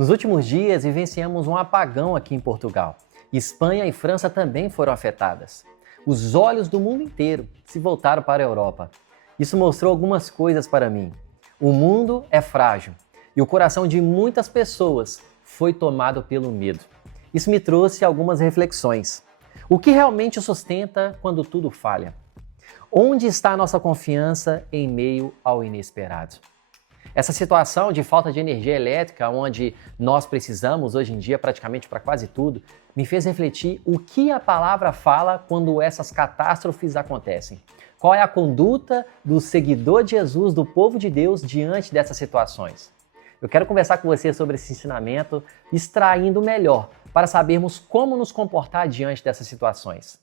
Nos últimos dias, vivenciamos um apagão aqui em Portugal. Espanha e França também foram afetadas. Os olhos do mundo inteiro se voltaram para a Europa. Isso mostrou algumas coisas para mim. O mundo é frágil e o coração de muitas pessoas foi tomado pelo medo. Isso me trouxe algumas reflexões. O que realmente sustenta quando tudo falha? Onde está a nossa confiança em meio ao inesperado? Essa situação de falta de energia elétrica, onde nós precisamos hoje em dia praticamente para quase tudo, me fez refletir o que a palavra fala quando essas catástrofes acontecem. Qual é a conduta do seguidor de Jesus, do povo de Deus, diante dessas situações? Eu quero conversar com você sobre esse ensinamento, extraindo o melhor para sabermos como nos comportar diante dessas situações.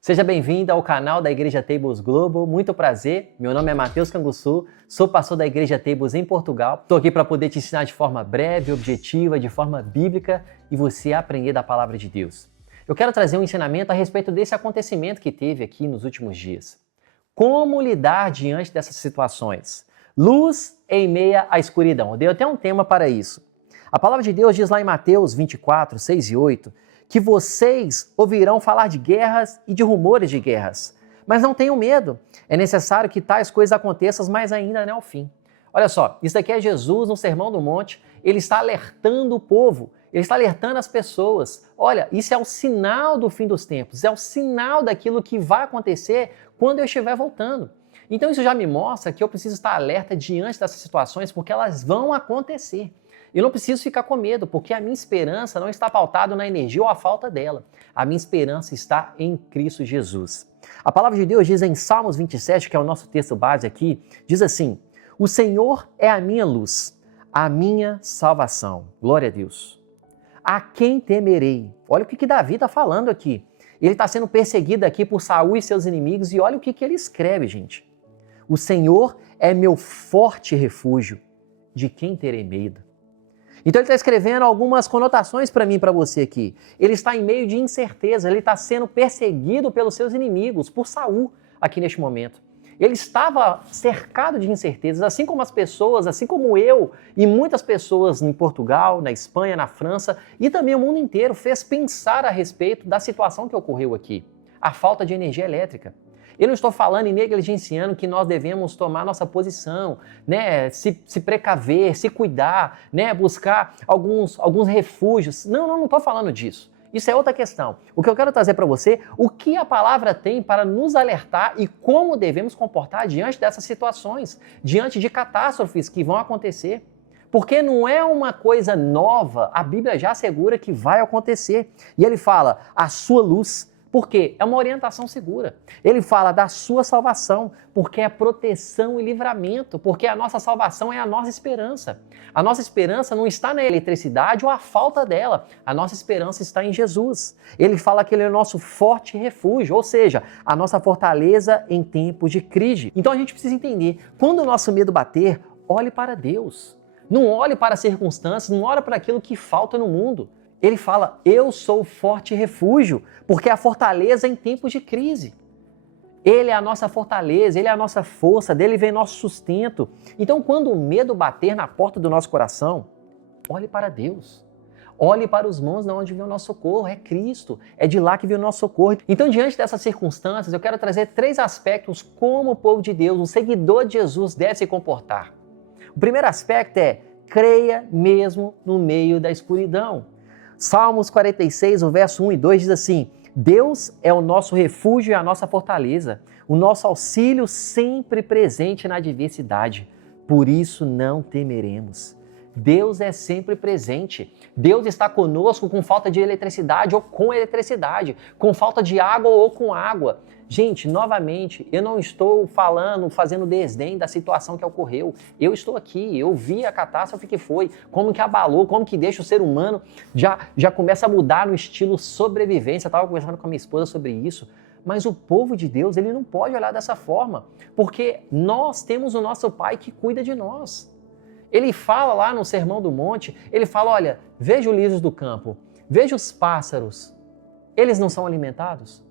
Seja bem-vindo ao canal da Igreja Tables Global. Muito prazer, meu nome é Matheus Canguçu, sou pastor da Igreja Tables em Portugal. Estou aqui para poder te ensinar de forma breve, objetiva, de forma bíblica e você aprender da palavra de Deus. Eu quero trazer um ensinamento a respeito desse acontecimento que teve aqui nos últimos dias. Como lidar diante dessas situações? Luz em meia à escuridão. Eu dei até um tema para isso. A palavra de Deus diz lá em Mateus 24, 6 e 8, que vocês ouvirão falar de guerras e de rumores de guerras. Mas não tenham medo, é necessário que tais coisas aconteçam, mas ainda não é o fim. Olha só, isso daqui é Jesus no Sermão do Monte, ele está alertando o povo, ele está alertando as pessoas. Olha, isso é o sinal do fim dos tempos, é o sinal daquilo que vai acontecer quando eu estiver voltando. Então isso já me mostra que eu preciso estar alerta diante dessas situações, porque elas vão acontecer. Eu não preciso ficar com medo, porque a minha esperança não está pautada na energia ou a falta dela. A minha esperança está em Cristo Jesus. A palavra de Deus diz em Salmos 27, que é o nosso texto base aqui, diz assim: o Senhor é a minha luz, a minha salvação. Glória a Deus. A quem temerei? Olha o que Davi está falando aqui. Ele está sendo perseguido aqui por Saul e seus inimigos e olha o que ele escreve, gente. O Senhor é meu forte refúgio, de quem terei medo? Então ele está escrevendo algumas conotações para mim e para você aqui. Ele está em meio de incerteza, ele está sendo perseguido pelos seus inimigos, por Saul, aqui neste momento. Ele estava cercado de incertezas, assim como as pessoas, assim como eu e muitas pessoas em Portugal, na Espanha, na França e também o mundo inteiro fez pensar a respeito da situação que ocorreu aqui, a falta de energia elétrica. Eu não estou falando e negligenciando que nós devemos tomar nossa posição, né? Se precaver, se cuidar, né? Buscar alguns refúgios. Não estou falando disso. Isso é outra questão. O que eu quero trazer para você, o que a palavra tem para nos alertar e como devemos comportar diante dessas situações, diante de catástrofes que vão acontecer. Porque não é uma coisa nova, a Bíblia já assegura que vai acontecer. E ele fala, a sua luz. Por quê? É uma orientação segura. Ele fala da sua salvação, porque é proteção e livramento, porque a nossa salvação é a nossa esperança. A nossa esperança não está na eletricidade ou a falta dela. A nossa esperança está em Jesus. Ele fala que ele é o nosso forte refúgio, ou seja, a nossa fortaleza em tempos de crise. Então a gente precisa entender, quando o nosso medo bater, olhe para Deus. Não olhe para as circunstâncias, não olhe para aquilo que falta no mundo. Ele fala, eu sou o forte refúgio, porque é a fortaleza em tempos de crise. Ele é a nossa fortaleza, ele é a nossa força, dele vem nosso sustento. Então, quando o medo bater na porta do nosso coração, olhe para Deus. Olhe para os montes de onde vem o nosso socorro, é Cristo, é de lá que vem o nosso socorro. Então, diante dessas circunstâncias, eu quero trazer 3 aspectos como o povo de Deus, um seguidor de Jesus, deve se comportar. O primeiro aspecto é, creia mesmo no meio da escuridão. Salmos 46, o verso 1 e 2 diz assim, Deus é o nosso refúgio e a nossa fortaleza, o nosso auxílio sempre presente na adversidade, por isso não temeremos. Deus é sempre presente. Deus está conosco com falta de eletricidade ou com eletricidade, com falta de água ou com água. Gente, novamente, eu não estou fazendo desdém da situação que ocorreu. Eu estou aqui, eu vi a catástrofe que foi, como que abalou, como que deixa o ser humano já começa a mudar no estilo sobrevivência. Eu estava conversando com a minha esposa sobre isso. Mas o povo de Deus, ele não pode olhar dessa forma, porque nós temos o nosso Pai que cuida de nós. Ele fala lá no Sermão do Monte, ele fala, olha, veja os lírios do campo, veja os pássaros, Eles não são alimentados?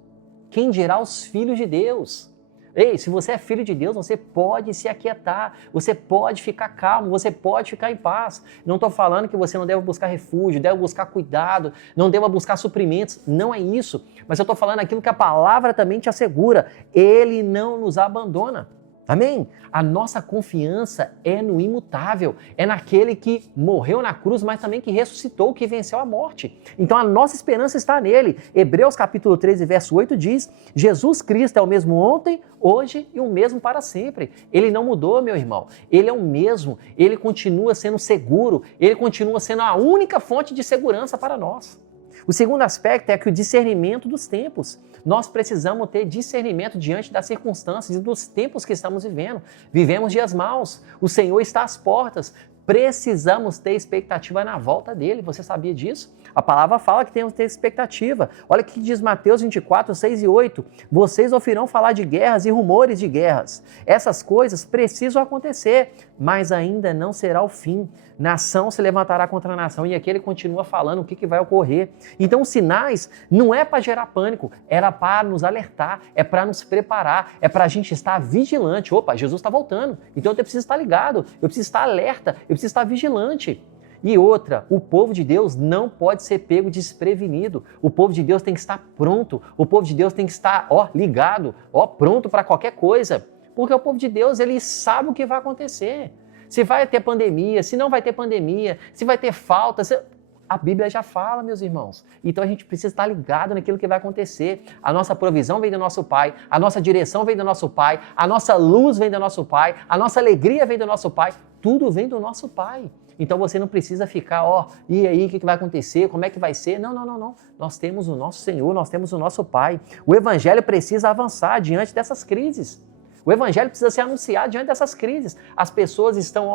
Quem dirá os filhos de Deus? Ei, se você é filho de Deus, você pode se aquietar, você pode ficar calmo, você pode ficar em paz. Não estou falando que você não deve buscar refúgio, deve buscar cuidado, não deva buscar suprimentos, não é isso. Mas eu estou falando aquilo que a palavra também te assegura, Ele não nos abandona. Amém? A nossa confiança é no imutável, é naquele que morreu na cruz, mas também que ressuscitou, que venceu a morte. Então a nossa esperança está nele. Hebreus capítulo 13, verso 8 diz, Jesus Cristo é o mesmo ontem, hoje e o mesmo para sempre. Ele não mudou, meu irmão. Ele é o mesmo, ele continua sendo seguro, ele continua sendo a única fonte de segurança para nós. O segundo aspecto é que o discernimento dos tempos. Nós precisamos ter discernimento diante das circunstâncias e dos tempos que estamos vivendo. Vivemos dias maus, o Senhor está às portas. Precisamos ter expectativa na volta dele. Você sabia disso? A palavra fala que temos que ter expectativa. Olha o que diz Mateus 24, 6 e 8. Vocês ouvirão falar de guerras e rumores de guerras. Essas coisas precisam acontecer, mas ainda não será o fim. Nação se levantará contra a nação e aqui ele continua falando o que vai ocorrer. Então os sinais não é para gerar pânico, era para nos alertar, é para nos preparar, é para a gente estar vigilante. Opa, Jesus está voltando, então eu preciso estar ligado, eu preciso estar alerta, eu preciso estar vigilante. E outra, o povo de Deus não pode ser pego desprevenido. O povo de Deus tem que estar pronto, o povo de Deus tem que estar ligado, pronto para qualquer coisa. Porque o povo de Deus, ele sabe o que vai acontecer. Se vai ter pandemia, se não vai ter pandemia, se vai ter falta, a Bíblia já fala, meus irmãos. Então a gente precisa estar ligado naquilo que vai acontecer. A nossa provisão vem do nosso Pai, a nossa direção vem do nosso Pai, a nossa luz vem do nosso Pai, a nossa alegria vem do nosso Pai, tudo vem do nosso Pai. Então você não precisa ficar, e aí, o que vai acontecer? Como é que vai ser? Não. Nós temos o nosso Senhor, nós temos o nosso Pai. O Evangelho precisa avançar diante dessas crises. O Evangelho precisa ser anunciado diante dessas crises. As pessoas estão,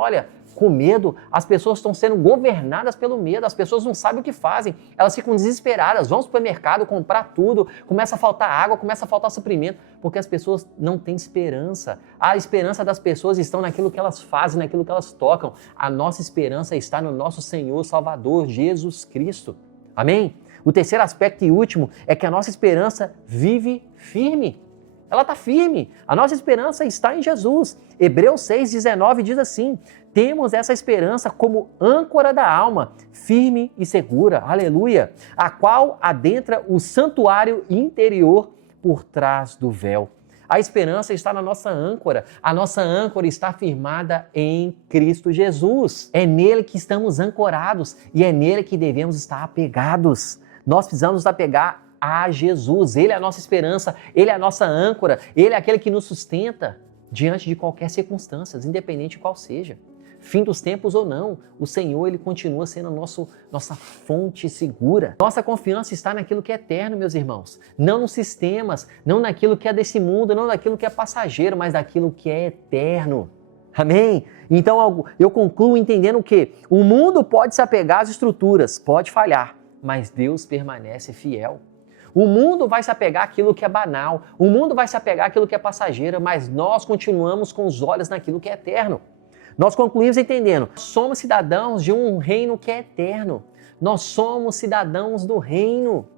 com medo, as pessoas estão sendo governadas pelo medo, as pessoas não sabem o que fazem, elas ficam desesperadas, vão ao supermercado comprar tudo, começa a faltar água, começa a faltar suprimento, porque as pessoas não têm esperança. A esperança das pessoas está naquilo que elas fazem, naquilo que elas tocam. A nossa esperança está no nosso Senhor Salvador, Jesus Cristo. Amém? O terceiro aspecto e último é que a nossa esperança vive firme. Ela está firme. A nossa esperança está em Jesus. Hebreus 6,19 diz assim, temos essa esperança como âncora da alma, firme e segura, aleluia, a qual adentra o santuário interior por trás do véu. A esperança está na nossa âncora. A nossa âncora está firmada em Cristo Jesus. É nele que estamos ancorados e é nele que devemos estar apegados. Nós precisamos nos apegar a Jesus. Ele é a nossa esperança, Ele é a nossa âncora, Ele é aquele que nos sustenta diante de qualquer circunstância, independente de qual seja. Fim dos tempos ou não, o Senhor, Ele continua sendo nossa fonte segura. Nossa confiança está naquilo que é eterno, meus irmãos. Não nos sistemas, não naquilo que é desse mundo, não naquilo que é passageiro, mas naquilo que é eterno. Amém? Então eu concluo entendendo que o mundo pode se apegar às estruturas, pode falhar, mas Deus permanece fiel. O mundo vai se apegar àquilo que é banal, o mundo vai se apegar àquilo que é passageiro, mas nós continuamos com os olhos naquilo que é eterno. Nós concluímos entendendo, somos cidadãos de um reino que é eterno. Nós somos cidadãos do reino,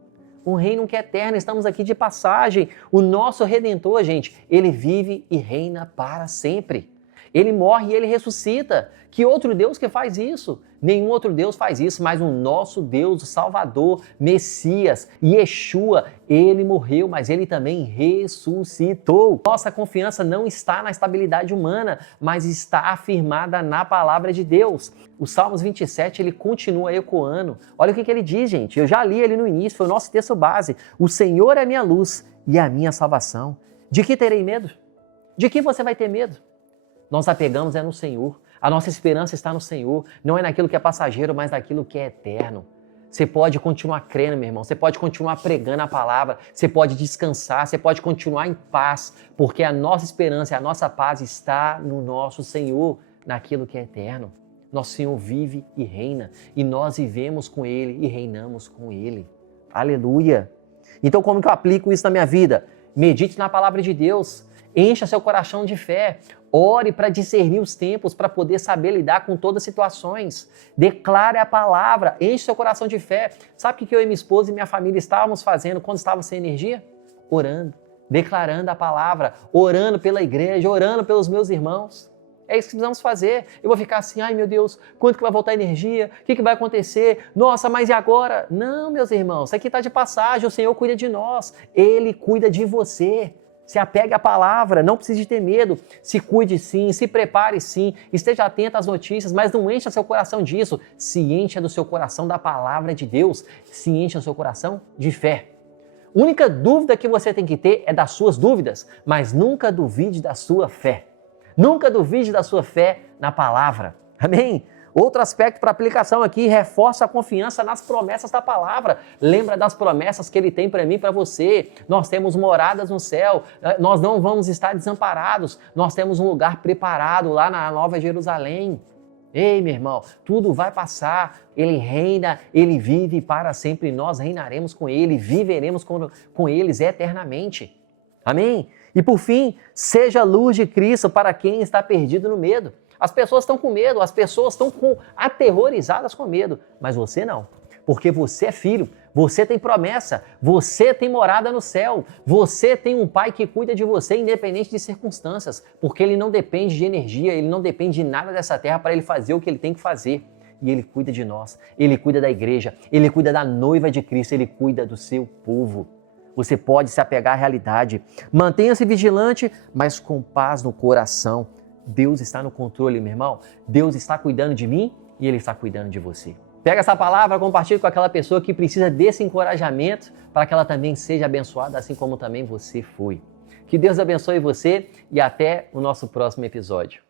um reino que é eterno, estamos aqui de passagem. O nosso Redentor, gente, ele vive e reina para sempre. Ele morre e ele ressuscita. Que outro Deus que faz isso? Nenhum outro Deus faz isso, mas o nosso Deus, o Salvador, Messias, Yeshua, ele morreu, mas ele também ressuscitou. Nossa confiança não está na estabilidade humana, mas está afirmada na palavra de Deus. O Salmos 27, ele continua ecoando. Olha o que ele diz, gente. Eu já li ele no início, foi o nosso texto base. O Senhor é a minha luz e a minha salvação. De que terei medo? De que você vai ter medo? Nós apegamos no Senhor. A nossa esperança está no Senhor. Não é naquilo que é passageiro, mas naquilo que é eterno. Você pode continuar crendo, meu irmão. Você pode continuar pregando a palavra. Você pode descansar. Você pode continuar em paz. Porque a nossa esperança e a nossa paz está no nosso Senhor, naquilo que é eterno. Nosso Senhor vive e reina. E nós vivemos com Ele e reinamos com Ele. Aleluia! Então como que eu aplico isso na minha vida? Medite na palavra de Deus. Encha seu coração de fé. Ore para discernir os tempos, para poder saber lidar com todas as situações. Declare a palavra, enche seu coração de fé. Sabe o que eu e minha esposa e minha família estávamos fazendo quando estávamos sem energia? Orando, declarando a palavra, orando pela igreja, orando pelos meus irmãos. É isso que precisamos fazer. Eu vou ficar assim, ai meu Deus, quando que vai voltar a energia? O que vai acontecer? Nossa, mas e agora? Não, meus irmãos, isso aqui está de passagem, o Senhor cuida de nós. Ele cuida de você. Se apegue à palavra, não precise ter medo. Se cuide sim, se prepare sim, esteja atento às notícias, mas não encha seu coração disso. Se encha do seu coração da palavra de Deus. Se encha do seu coração de fé. A única dúvida que você tem que ter é das suas dúvidas, mas nunca duvide da sua fé. Nunca duvide da sua fé na palavra. Amém? Outro aspecto para aplicação aqui, reforça a confiança nas promessas da palavra. Lembra das promessas que ele tem para mim e para você. Nós temos moradas no céu, nós não vamos estar desamparados, nós temos um lugar preparado lá na Nova Jerusalém. Ei, meu irmão, tudo vai passar, ele reina, ele vive para sempre, nós reinaremos com ele, viveremos com eles eternamente. Amém? E por fim, seja a luz de Cristo para quem está perdido no medo. As pessoas estão com medo, as pessoas estão aterrorizadas com medo, mas você não, porque você é filho, você tem promessa, você tem morada no céu, você tem um pai que cuida de você independente de circunstâncias, porque ele não depende de energia, ele não depende de nada dessa terra para ele fazer o que ele tem que fazer. E ele cuida de nós, ele cuida da igreja, ele cuida da noiva de Cristo, ele cuida do seu povo. Você pode se apegar à realidade, mantenha-se vigilante, mas com paz no coração. Deus está no controle, meu irmão. Deus está cuidando de mim e Ele está cuidando de você. Pega essa palavra, compartilhe com aquela pessoa que precisa desse encorajamento para que ela também seja abençoada, assim como também você foi. Que Deus abençoe você e até o nosso próximo episódio.